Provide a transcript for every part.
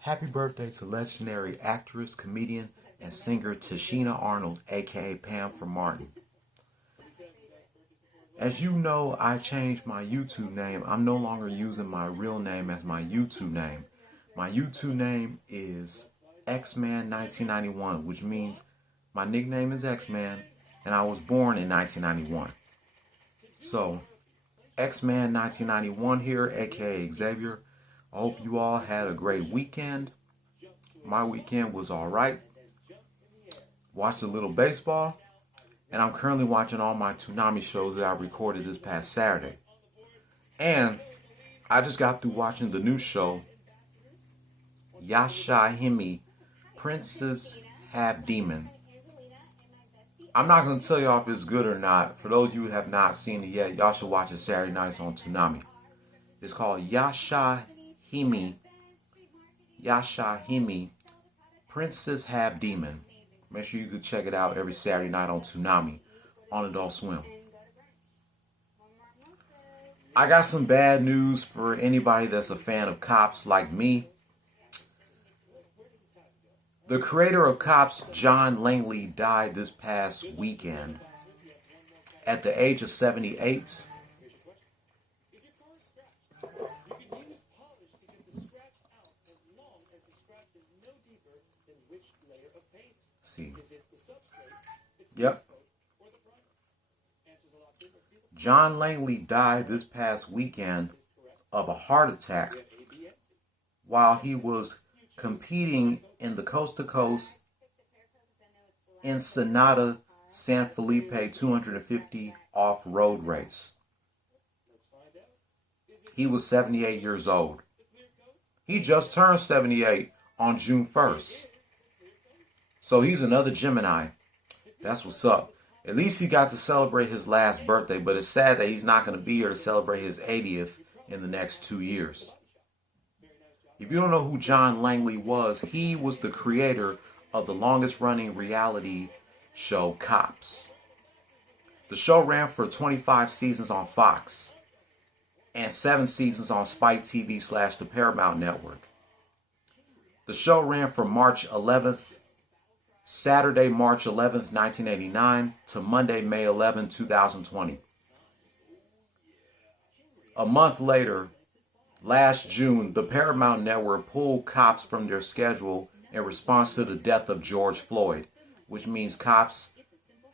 Happy birthday to legendary actress, comedian, and singer Tashina Arnold, aka Pam from Martin. As you know, I changed my YouTube name. I'm no longer using my real name as my YouTube name. My YouTube name is X-Man1991, which means my nickname is X-Man, and I was born in 1991. So, X-Man1991 here, aka Xavier. I hope you all had a great weekend. My weekend was alright. Watched a little baseball. And I'm currently watching all my Toonami shows that I recorded this past Saturday. And I just got through watching the new show, Yashahime, Princess Half Demon. I'm not going to tell y'all if it's good or not. For those of you who have not seen it yet, y'all should watch it Saturday nights on Toonami. It's called Yashahime, Princess Half Demon. Make sure you can check it out every Saturday night on Toonami on Adult Swim. I got some bad news for anybody that's a fan of Cops like me. The creator of Cops, John Langley, died this past weekend at the age of 78. See. Yep. John Langley died this past weekend of a heart attack while he was competing in the Coast to Coast Ensenada San Felipe 250 off-road race. He was 78 years old. He just turned 78 on June 1st. So he's another Gemini. That's what's up. At least he got to celebrate his last birthday, but it's sad that he's not going to be here to celebrate his 80th in the next 2 years. If you don't know who John Langley was, he was the creator of the longest running reality show, Cops. The show ran for 25 seasons on Fox and 7 seasons on Spike TV / the Paramount Network. The show ran from Saturday, March 11th, 1989 to Monday, May 11, 2020. A month later, last June, the Paramount Network pulled Cops from their schedule in response to the death of George Floyd, which means Cops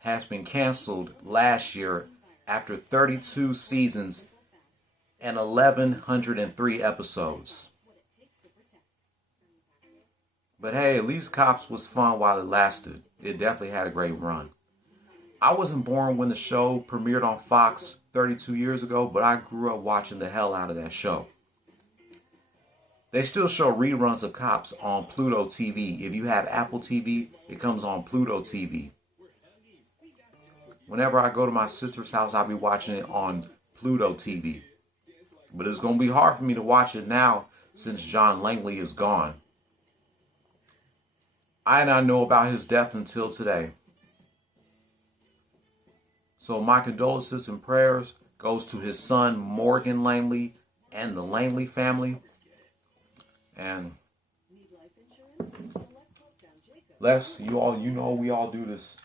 has been canceled last year after 32 seasons and 1,103 episodes. But hey, at least Cops was fun while it lasted. It definitely had a great run. I wasn't born when the show premiered on Fox 32 years ago, but I grew up watching the hell out of that show. They still show reruns of Cops on Pluto TV. If you have Apple TV, it comes on Pluto TV. Whenever I go to my sister's house, I'll be watching it on Pluto TV. But it's going to be hard for me to watch it now since John Langley is gone. I did not know about his death until today. So my condolences and prayers goes to his son Morgan Langley and the Langley family. And we all do this.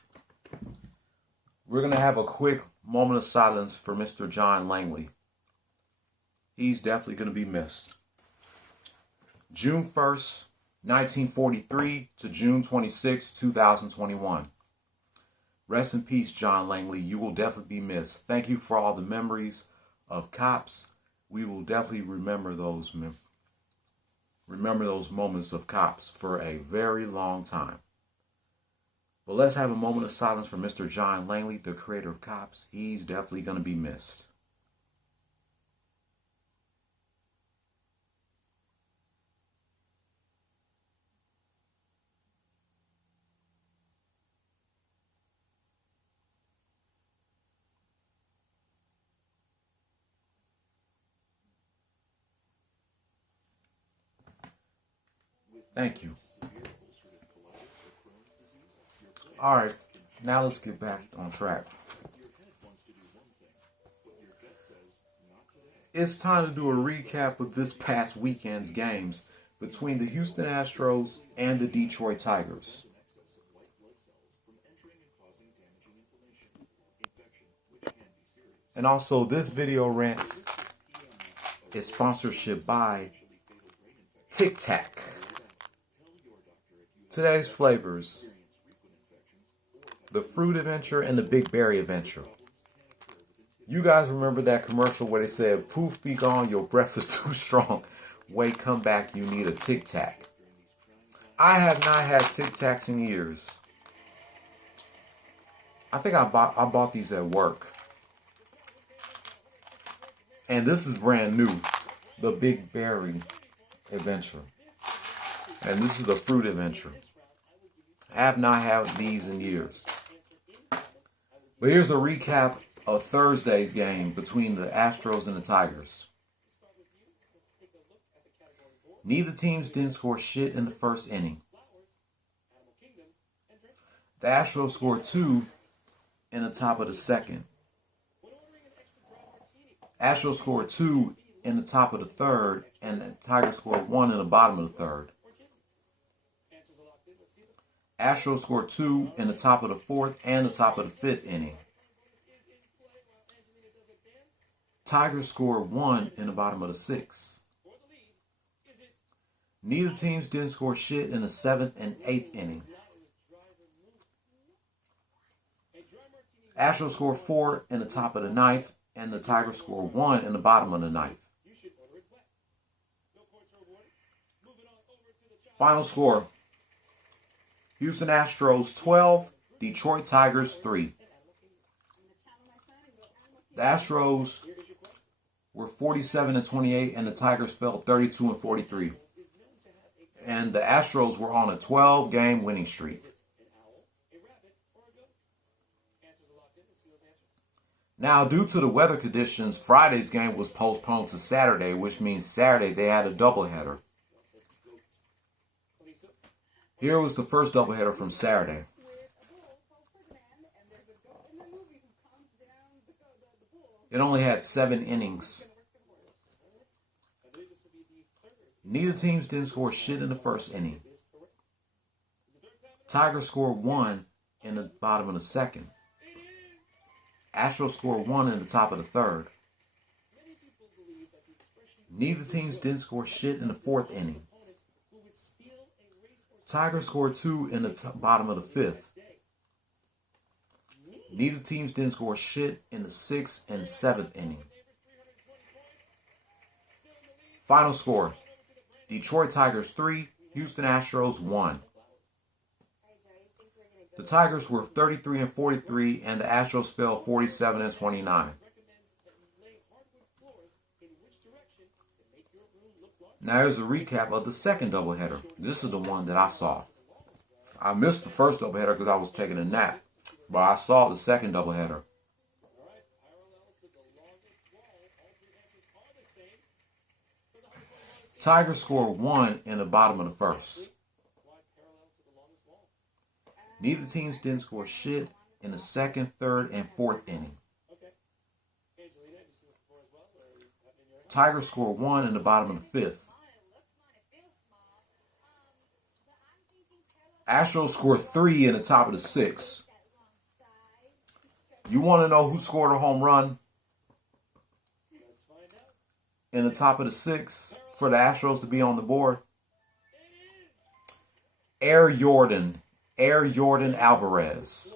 We're going to have a quick moment of silence for Mr. John Langley. He's definitely going to be missed. June 1st, 1943 to June 26, 2021. Rest in peace, John Langley. You will definitely be missed. Thank you for all the memories of Cops. We will definitely remember those moments of Cops for a very long time. But let's have a moment of silence for Mr. John Langley, the creator of Cops. He's definitely going to be missed. Thank you. All right, now let's get back on track. It's time to do a recap of this past weekend's games between the Houston Astros and the Detroit Tigers. And also, this video rant is sponsorship by Tic Tac. Today's flavors: the Fruit Adventure and the Big Berry Adventure. You guys remember that commercial where they said, "Poof, be gone, your breath is too strong. Wait, come back, you need a Tic Tac." I have not had Tic Tacs in years. I think I bought these at work. And this is brand new, the Big Berry Adventure. And this is the Fruit Adventure. I have not had these in years. But here's a recap of Thursday's game between the Astros and the Tigers. Neither teams didn't score shit in the first inning. The Astros scored 2 in the top of the second. Astros scored 2 in the top of the third, and the Tigers scored 1 in the bottom of the third. Astros scored 2 in the top of the fourth and the top of the fifth inning. Tigers scored 1 in the bottom of the sixth. Neither teams didn't score shit in the seventh and eighth inning. Astros scored 4 in the top of the ninth, and the Tigers scored 1 in the bottom of the ninth. Final score: Houston Astros 12, Detroit Tigers 3. The Astros were 47-28, and the Tigers fell 32-43. And the Astros were on a 12-game winning streak. Now, due to the weather conditions, Friday's game was postponed to Saturday, which means Saturday they had a doubleheader. Here was the first doubleheader from Saturday. It only had 7 innings. Neither teams didn't score shit in the first inning. Tigers scored 1 in the bottom of the second. Astros scored 1 in the top of the third. Neither teams didn't score shit in the fourth inning. Tigers scored 2 in the bottom of the fifth. Neither teams didn't score shit in the sixth and seventh inning. Final score: Detroit Tigers 3, Houston Astros 1. The Tigers were 33-43, and the Astros fell 47-29. Now here's a recap of the second doubleheader. This is the one that I saw. I missed the first doubleheader because I was taking a nap, but I saw the second doubleheader. Tigers scored 1 in the bottom of the first. Neither teams didn't score shit in the second, third, and fourth inning. Tigers scored 1 in the bottom of the fifth. Astros scored 3 in the top of the sixth. You want to know who scored a home run in the top of the sixth for the Astros to be on the board? Air Jordan Alvarez.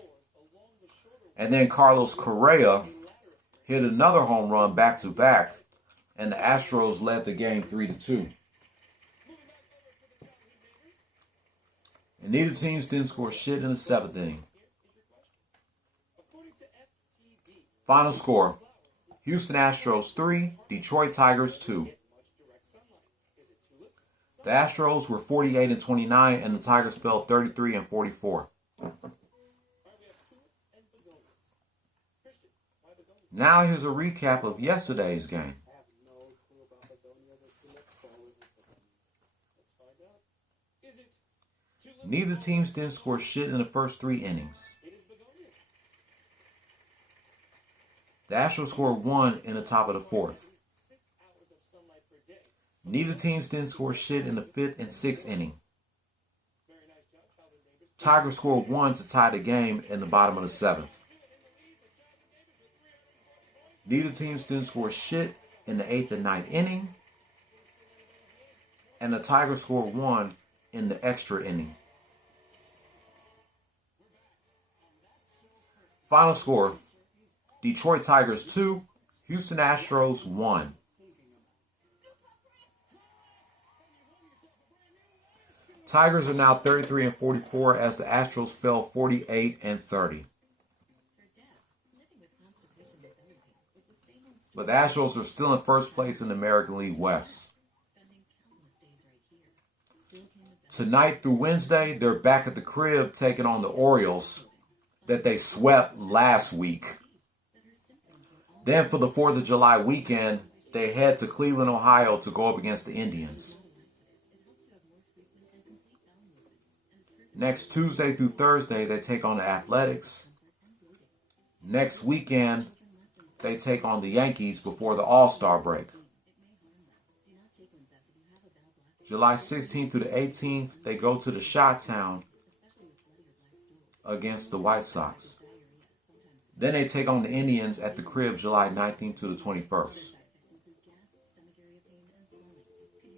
And then Carlos Correa hit another home run back-to-back, and the Astros led the game 3-2. And neither teams didn't score shit in the seventh inning. Final score: Houston Astros 3, Detroit Tigers 2. The Astros were 48-29, and the Tigers fell 33-44. Now here's a recap of yesterday's game. Neither teams didn't score shit in the first 3 innings. The Astros scored 1 in the top of the fourth. Neither teams didn't score shit in the 5th and 6th inning. Tigers scored 1 to tie the game in the bottom of the 7th. Neither teams didn't score shit in the 8th and 9th inning. And the Tigers scored 1 in the extra inning. Final score, Detroit Tigers 2, Houston Astros 1. Tigers are now 33 and 44 as the Astros fell 48 and 30. But the Astros are still in first place in the American League West. Tonight through Wednesday, they're back at the crib taking on the Orioles that they swept last week. Then for the 4th of July weekend, they head to Cleveland, Ohio to go up against the Indians. Next Tuesday through Thursday, they take on the Athletics. Next weekend, they take on the Yankees before the All-Star break. July 16th through the 18th, they go to the Chi-Town against the White Sox. Then they take on the Indians at the crib July 19th to the 21st.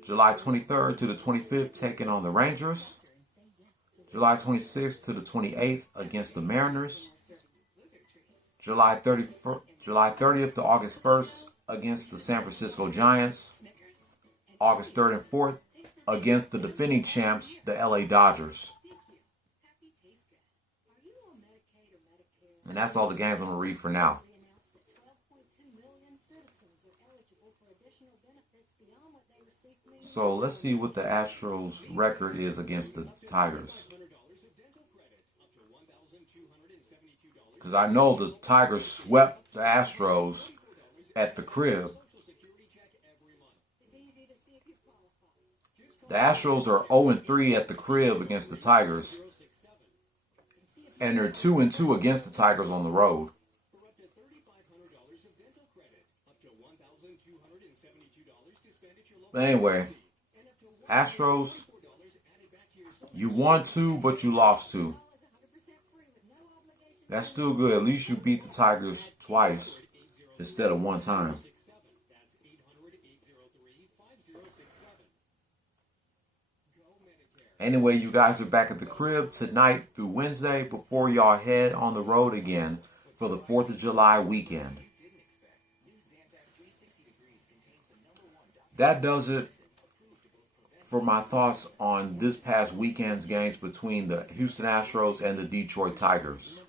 July 23rd to the 25th, taking on the Rangers. July 26th to the 28th against the Mariners. July 30th to August 1st against the San Francisco Giants. August 3rd and 4th against the defending champs, the LA Dodgers. And that's all the games I'm going to read for now. So let's see what the Astros record is against the Tigers. Because I know the Tigers swept the Astros at the crib. The Astros are 0-3 at the crib against the Tigers. And they're 2-2 against the Tigers on the road. But anyway, Astros, you won 2, but you lost 2. That's still good. At least you beat the Tigers twice instead of one time. Anyway, you guys are back at the crib tonight through Wednesday before y'all head on the road again for the 4th of July weekend. That does it for my thoughts on this past weekend's games between the Houston Astros and the Detroit Tigers.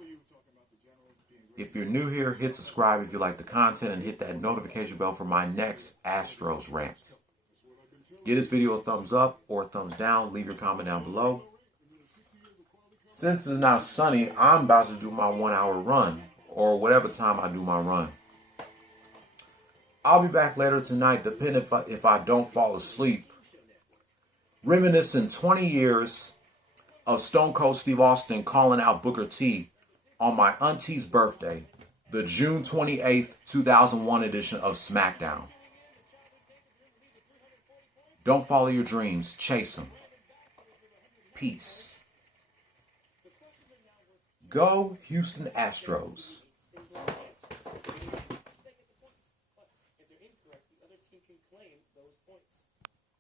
If you're new here, hit subscribe if you like the content and hit that notification bell for my next Astros rant. Give this video a thumbs up or a thumbs down. Leave your comment down below. Since it's now sunny, I'm about to do my 1-hour run or whatever time I do my run. I'll be back later tonight, depending if I don't fall asleep, reminiscing 20 years of Stone Cold Steve Austin calling out Booker T on my auntie's birthday, the June 28th, 2001 edition of SmackDown. Don't follow your dreams, chase them. Peace. Go Houston Astros. If they're incorrect, the other team can claim those points.